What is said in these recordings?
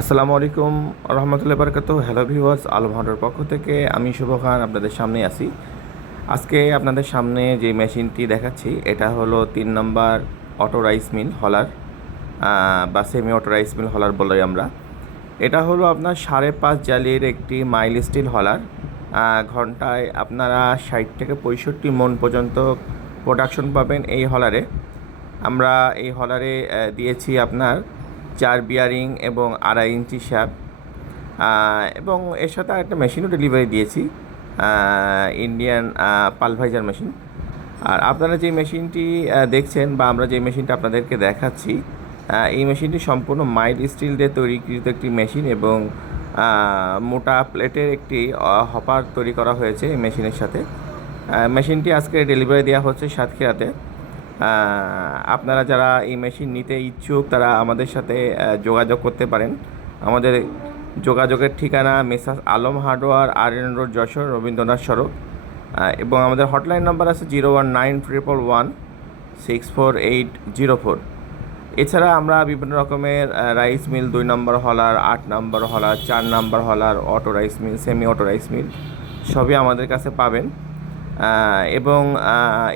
আসসালামু আলাইকুম রহমতুল্লাহ বারকাত hello viewers Alam হাটের পক্ষ থেকে আমি শুভ খান আপনাদের সামনে আসি আজকে আপনাদের সামনে যে মেশিনটি দেখাচ্ছি, এটা হলো তিন নম্বর অটো রাইস মিল হলার বা semi auto rice mill huller বলি আমরা। এটা হলো আপনার সাড়ে পাঁচ জালির একটি মাইল স্টিল হলার ঘন্টায় আপনারা ষাট থেকে পঁয়ষট্টি মন পর্যন্ত প্রোডাকশন পাবেন এই হলারে। আমরা এই হলারে দিয়েছি আপনার চার বিয়ারিং এবং আড়াই ইঞ্চি শ্যাপ এবং এর সাথে একটা মেশিনও ডেলিভারি দিয়েছি ইন্ডিয়ান পালভাইজার মেশিন আর আপনারা যে মেশিনটি দেখছেন বা আমরা যে মেশিনটা আপনাদেরকে দেখাচ্ছি এই মেশিনটি সম্পূর্ণ মাইল স্টিল দিয়ে তৈরিকৃত একটি মেশিন এবং মোটা প্লেটের একটি হপার তৈরি করা হয়েছে এই মেশিনের সাথে। মেশিনটি আজকে ডেলিভারি দেওয়া হচ্ছে সাতক্ষীরাতে। আপনারা যারা এই মেশিন নিতে ইচ্ছুক, তারা আমাদের সাথে যোগাযোগ করতে পারেন। আমাদের যোগাযোগের ঠিকানা messrs Alam hardware R N road, Jessore, Rabindranath সড়ক। এবং আমাদের হটলাইন নাম্বার আছে zero one nine triple one six four eight zero four এছাড়া আমরা বিভিন্ন রকমের রাইস মিল দুই নম্বর হলার আট নম্বর হলার চার নম্বর huller auto rice mill semi auto rice mill সবই আমাদের কাছে পাবেন। এবং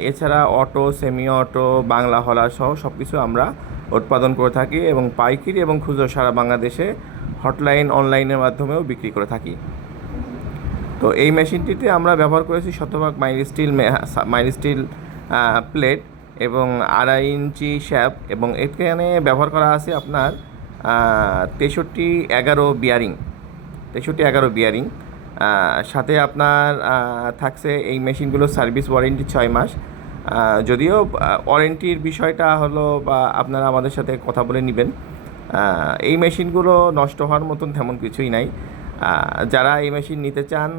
এছাড়া auto semi auto Bangla huller সহ সব কিছু আমরা উৎপাদন করে থাকি এবং পাইকারি এবং খুচরো সারা বাংলাদেশে হটলাইন অনলাইনের মাধ্যমেও বিক্রি করে থাকি। তো এই মেশিনটিতে আমরা ব্যবহার করেছি শতভাগ mild steel mild steel plate এবং আড়াই ইঞ্চি শ্যাপ এবং এখানে ব্যবহার করা আছে আপনার তেষট্টি এগারো বিয়ারিং তেষট্টি এগারো বিয়ারিং সাথে আপনার থাকছে এই মেশিনগুলোর সার্ভিস ওয়ারেন্টি ছয় মাস। যদিও ওয়ারেন্টির বিষয়টা হলো বা আপনারা আমাদের সাথে কথা বলে নেবেন। এই মেশিনগুলো নষ্ট হওয়ার মতন তেমন কিছুই নাই। যারা এই মেশিন নিতে চান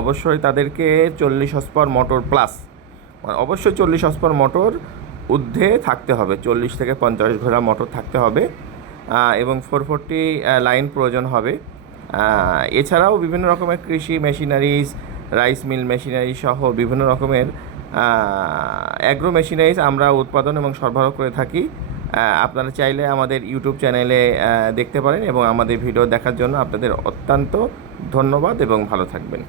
অবশ্যই তাদেরকে চল্লিশ হসপার মোটর প্লাস অবশ্যই চল্লিশ হসপার মোটর ঊর্ধ্বে থাকতে হবে। চল্লিশ থেকে পঞ্চাশ ঘোড়া মোটর থাকতে হবে। এবং ফোর ফোরটি লাইন প্রয়োজন হবে। এছাড়াও বিভিন্ন রকমের কৃষি মেশিনারিজ রাইস মিল মেশিনারি সহ বিভিন্ন রকমের অ্যাগ্রো মেশিনারিজ আমরা উৎপাদন এবং সরবরাহ করে থাকি। আপনারা চাইলে আমাদের ইউটিউব চ্যানেলে দেখতে পারেন এবং আমাদের ভিডিও দেখার জন্য আপনাদের অত্যন্ত ধন্যবাদ এবং ভালো থাকবেন।